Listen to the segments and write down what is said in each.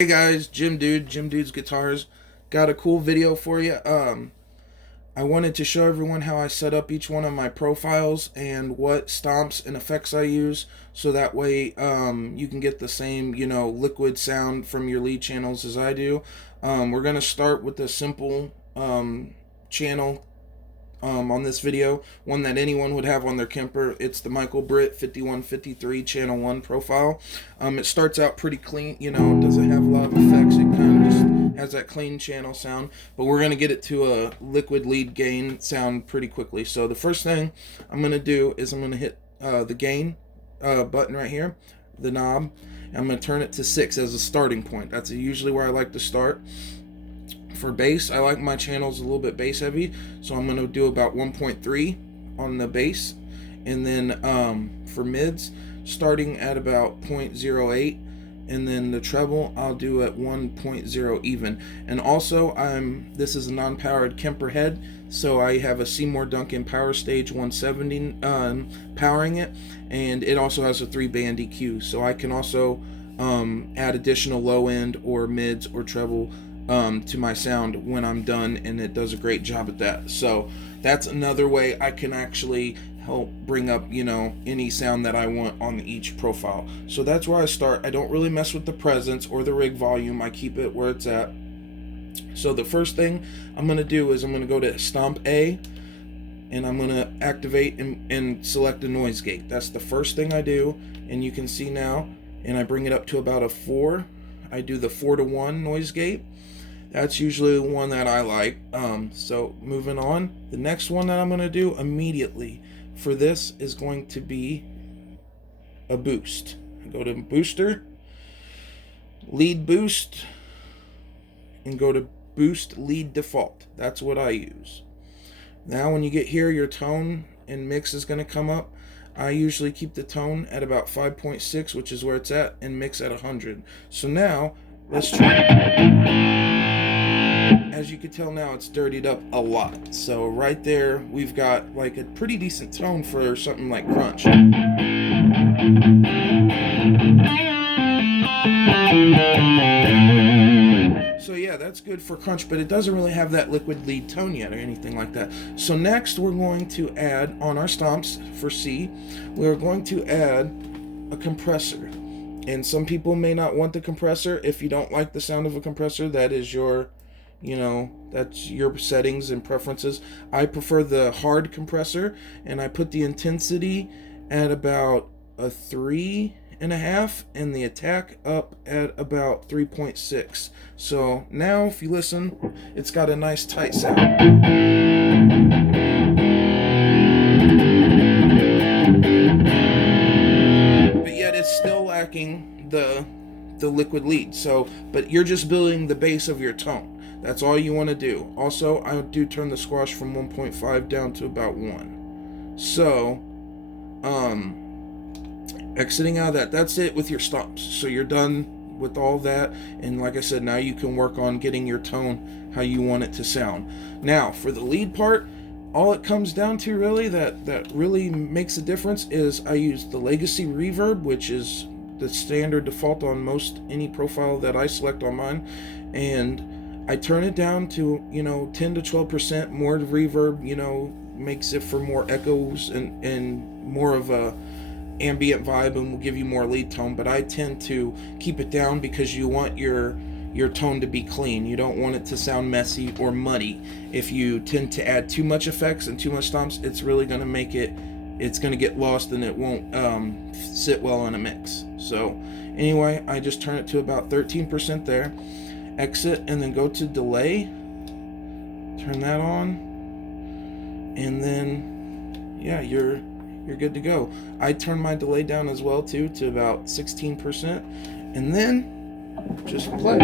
Hey guys, Jim Dude's Guitars. Got a cool video for you. I wanted to show everyone how I set up each one of my profiles and what stomps and effects I use, so that way you can get the same, liquid sound from your lead channels as I do. We're gonna start with the simple channel on this video, one that anyone would have on their Kemper. It's the Michael Britt 5153 channel 1 profile. It starts out pretty clean, it doesn't have a lot of effects. It kind of just has that clean channel sound, but we're going to get it to a liquid lead gain sound pretty quickly. So the first thing I'm going to do is I'm going to hit the gain button right here, the knob. I'm going to turn it to 6 as a starting point. That's usually where I like to start. For bass, I like my channels a little bit bass heavy, so I'm going to do about 1.3 on the bass, and then for mids, starting at about 0.08, and then the treble I'll do at 1.0 even. And also, this is a non-powered Kemper head, so I have a Seymour Duncan Power Stage 170 powering it, and it also has a 3-band EQ, so I can also add additional low end or mids or treble to my sound when I'm done, and it does a great job at that. So that's another way I can actually help bring up any sound that I want on each profile. So that's where I start. I don't really mess with the presence or the rig volume. I keep it where it's at. So the first thing I'm going to do is I'm going to go to Stomp A, and I'm going to activate and select a noise gate. That's the first thing I do, and you can see now, and I bring it up to about a 4. I do the 4-to-1 noise gate. That's usually the one that I like. So moving on, the next one that I'm going to do immediately for this is going to be a boost. I go to booster, lead boost, and go to boost lead default. That's what I use. Now when you get here, your tone and mix is going to come up. I usually keep the tone at about 5.6, which is where it's at, and mix at 100. So now let's try. As you can tell now, it's dirtied up a lot. So right there, we've got like a pretty decent tone for something like crunch. So yeah, that's good for crunch, but it doesn't really have that liquid lead tone yet or anything like that. So next we're going to add on our stomps for C, we're going to add a compressor. And some people may not want the compressor. If you don't like the sound of a compressor, that is your that's your settings and preferences. I prefer the hard compressor, and I put the intensity at about a 3.5 and the attack up at about 3.6. So now if you listen, it's got a nice tight sound. But yet it's still lacking the liquid lead. So, but you're just building the base of your tone. That's all you want to do. Also, I do turn the squash from 1.5 down to about 1. So, exiting out of that, that's it with your stomps. So you're done with all that, and like I said, now you can work on getting your tone how you want it to sound. Now, for the lead part, all it comes down to really that really makes a difference is I use the Legacy Reverb, which is the standard default on most any profile that I select on mine, and I turn it down to 10 to 12% more reverb. Makes it for more echoes and more of a ambient vibe, and will give you more lead tone. But I tend to keep it down because you want your tone to be clean. You don't want it to sound messy or muddy. If you tend to add too much effects and too much stomps, it's really going to make it's going to get lost, and it won't sit well in a mix. So anyway, I just turn it to about 13% there, exit, and then go to delay, turn that on, and then yeah, you're good to go. I turn my delay down as well too to about 16%, and then just play.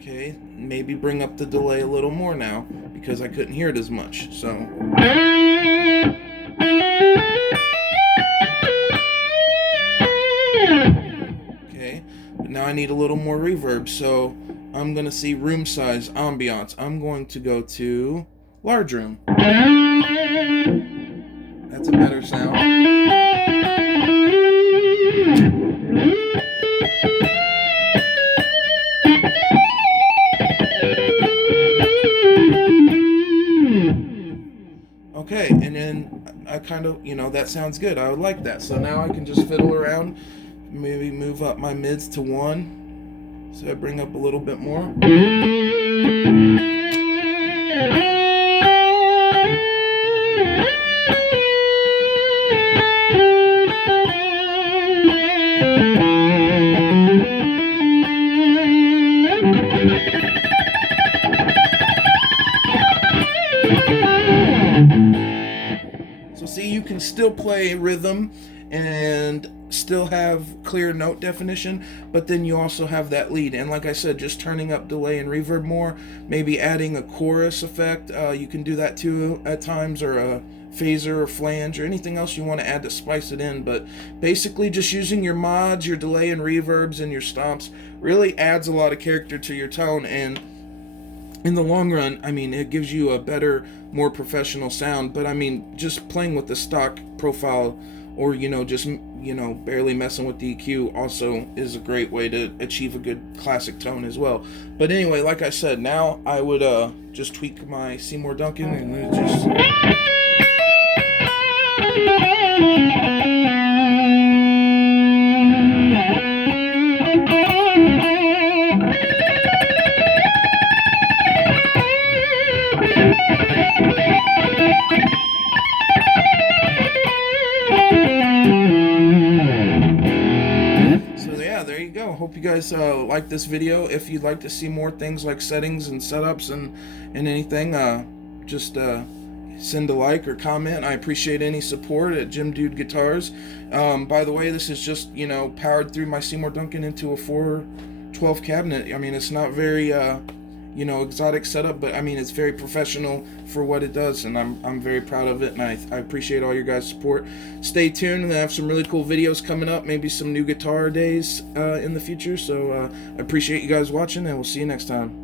Okay, maybe bring up the delay a little more now because I couldn't hear it as much. So okay, but now I need a little more reverb, so I'm gonna see room size, ambiance. I'm going to go to large room. That's a better sound. kind of, you know, that sounds good. I would like that. So now I can just fiddle around, maybe move up my mids to 1. So I bring up a little bit more. So see, you can still play rhythm and still have clear note definition, but then you also have that lead. And like I said, just turning up delay and reverb more, maybe adding a chorus effect, you can do that too at times, or a phaser or flange or anything else you want to add to spice it in. But basically just using your mods, your delay and reverbs, and your stomps really adds a lot of character to your tone, and in the long run, I mean, it gives you a better, more professional sound. But I mean, just playing with the stock profile, or, you know, just, you know, barely messing with the EQ also is a great way to achieve a good classic tone as well. But anyway, like I said, now I would just tweak my Seymour Duncan and then just... Hope you guys like this video. If you'd like to see more things like settings and setups and anything, just send a like or comment. I appreciate any support at Jim Dude Guitars. By the way, this is just, you know, powered through my Seymour Duncan into a 412 cabinet. I mean, it's not very you know, exotic setup, but I mean, it's very professional for what it does, and I'm very proud of it, and I appreciate all your guys' support. Stay tuned, and I have some really cool videos coming up, maybe some new guitar days in the future. So I appreciate you guys watching, and we'll see you next time.